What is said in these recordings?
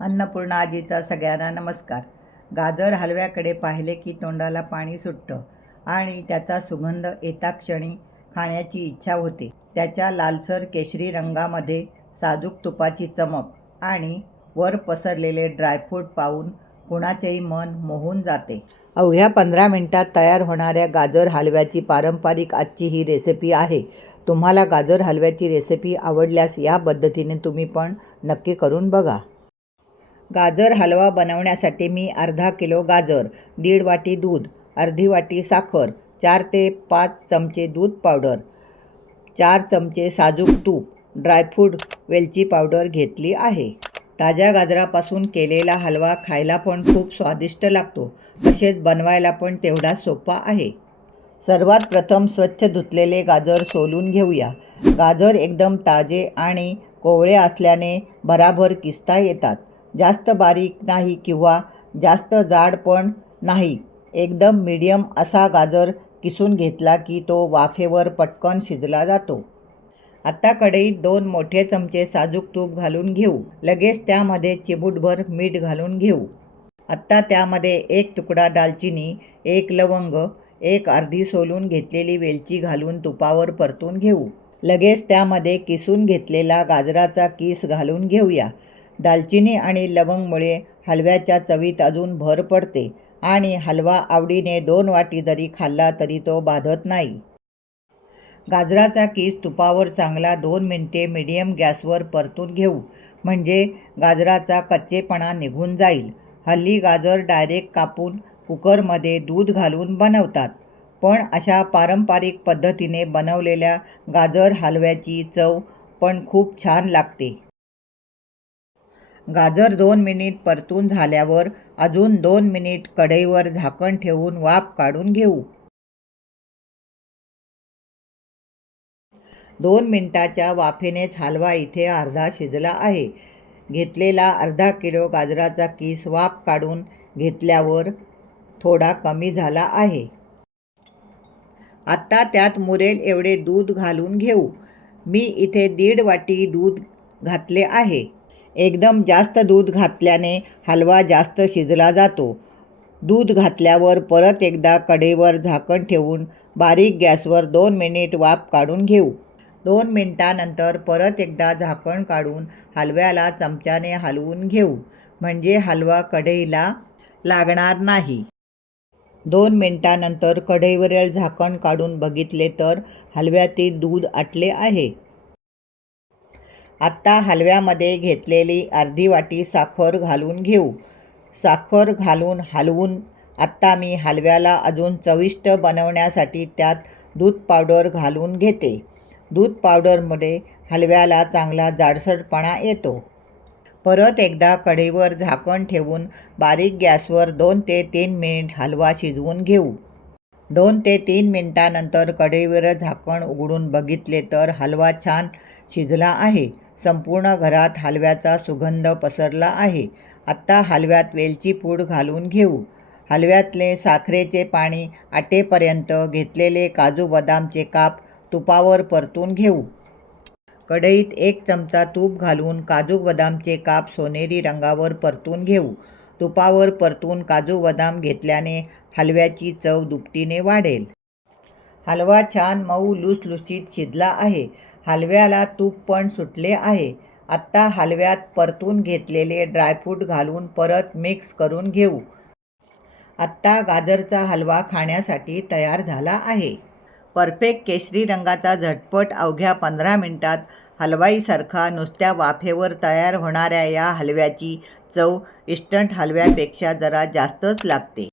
अन्नपूर्णा आजीचा सगळ्यांना नमस्कार. गाजर हलव्याकडे पाहिले की तोंडाला पाणी सुटतं आणि त्याचा सुगंध येता क्षणी खाण्याची इच्छा होते. त्याच्या लालसर केशरी रंगामध्ये साजूक तुपाची चमक आणि वर पसरलेले ड्रायफ्रूट पाहून कुणाचेही मन मोहून जाते. अवघ्या 15 मिनिटात तयार होणाऱ्या गाजर हलव्याची पारंपरिक आजची ही रेसिपी आहे. तुम्हाला गाजर हलव्याची रेसिपी आवडल्यास या पद्धतीने तुम्ही पण नक्की करून बघा. गाजर हलवा बनवण्यासाठी मी अर्धा किलो गाजर, 1.5 वाटी दूध, अर्धी वाटी साखर, 4 ते 5 चमचे दूध पावडर, 4 चमचे साजूक तूप, ड्रायफ्रूट, वेलची पावडर घेतली आहे. ताज्या गाजरापासून केलेला हलवा खायला पण खूप स्वादिष्ट लागतो. तसेच बनवायला पण तेवढाच सोपा आहे. सर्वात प्रथम स्वच्छ धुतलेले गाजर सोलून घेऊया. गाजर एकदम ताजे आणि कोवळे असल्याने भराभर किसता येतात. जास्त बारीक नाही किंवा जास्त जाड पण नाही. एकदम मीडियम असा गाजर किसून घेतला की तो वाफेवर पटकन शिजला जातो. आता कढईत 2 मोठे चमचे साजूक तूप घालून घेऊ. लगेच त्यामध्ये चिमूटभर मीठ घालून घेऊ. आत्ता त्यामध्ये 1 तुकडा दालचिनी, 1 लवंग, 1 अर्धी सोलून घेतलेली वेलची घालून तुपावर परतून घेऊ. लगेच त्यामध्ये किसून घेतलेला गाजराचा किस घालून घेऊया. दालचिनी आणि लवंगमुळे हलव्याच्या चवीत अजून भर पडते आणि हलवा आवडीने 2 वाटी जरी खाल्ला तरी तो बाधत नाही. गाजराचा किस तुपावर चांगला 2 मिनिटे मीडियम गॅसवर परतून घेऊ, म्हणजे गाजराचा कच्चेपणा निघून जाईल. हल्ली गाजर डायरेक्ट कापून कुकरमध्ये दूध घालून बनवतात, पण अशा पारंपरिक पद्धतीने बनवलेल्या गाजर हलव्याची चव पण खूप छान लागते. गाजर 2 मिनिट परतून झाल्यावर अजून 2 मिनिट कढईवर झाकण ठेवून वाफ काढून घेऊ. 2 मिनिटाच्या वाफेनेच हलवा इथे अर्धा शिजला आहे. घेतलेला अर्धा किलो गाजराचा किस वाफ काढून घेतल्यावर थोडा कमी झाला आहे. आता त्यात मुरेल एवढे दूध घालून घेऊ. मी इथे 1.5 वाटी दूध घातले आहे. एकदम जास्त दूध घातल्याने हलवा जास्त शिजला जातो. दूध घातल्यावर परत एकदा कढईवर झाकण ठेवून बारीक गॅसवर 2 मिनिट वाफ काढून घेऊ. 2 मिनिटांनंतर परत एकदा झाकण काढून हलव्याला चमच्याने हलवून घेऊ, म्हणजे हलवा कढईला लागणार नाही. 2 मिनिटांनंतर कढईवरील झाकण काढून बघितले तर हलव्यातील दूध आटले आहे. आत्ता हलव्यामध्ये घेतलेली अर्धी वाटी साखर घालून घेऊ. साखर घालून हलवून आत्ता मी हलव्याला अजून चविष्ट बनवण्यासाठी त्यात दूध पावडर घालून घेते. दूध पावडरमुळे हलव्याला चांगला जाडसरपणा येतो. परत एकदा कढईवर झाकण ठेवून बारीक गॅसवर 2 ते 3 मिनिट हलवा शिजवून घेऊ. 2 ते 3 मिनिटांनंतर कढईवर झाकण उघडून बघितले तर हलवा छान शिजला आहे. संपूर्ण घरात हलव्याचा सुगंध पसरला आहे. आत्ता हलव्यात वेलची पूड घालून घेऊ. हलव्यातले साखरेचे पाणी आटेपर्यंत घेतलेले काजू बदामचे काप तुपावर परतून घेऊ. कढईत 1 चमचा तूप घालून काजू बदामचे काप सोनेरी रंगावर परतून घेऊ. तुपावर परतून काजू बदाम घेतल्याने हलव्याची चव दुपटीने वाढेल. हलवा छान मऊ लुसलुशीत शिजला आहे. हलव्याला तूप पण सुटले आहे. आत्ता हलव्यात परतून घेतलेले ड्रायफ्रूट घालून परत मिक्स करून घेऊ. आत्ता गाजरचा हलवा खाण्यासाठी तयार झाला आहे. परफेक्ट केशरी रंगाचा झटपट अवघ्या 15 मिनिटात हलवाईसारखा नुसत्या वाफेवर तयार होणाऱ्या या हलव्याची चव इन्स्टंट हलव्यापेक्षा जरा जास्तच लागते.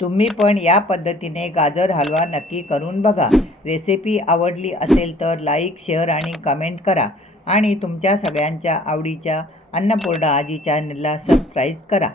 तुम्ही पण या पद्धतीने गाजर हलवा नक्की करून बघा. रेसिपी आवडली असेल तर लाईक, शेअर आणि कमेंट करा आणि तुमच्या सगळ्यांच्या आवडीच्या अन्नपूर्णा आजी चॅनलला सबस्क्राईब करा.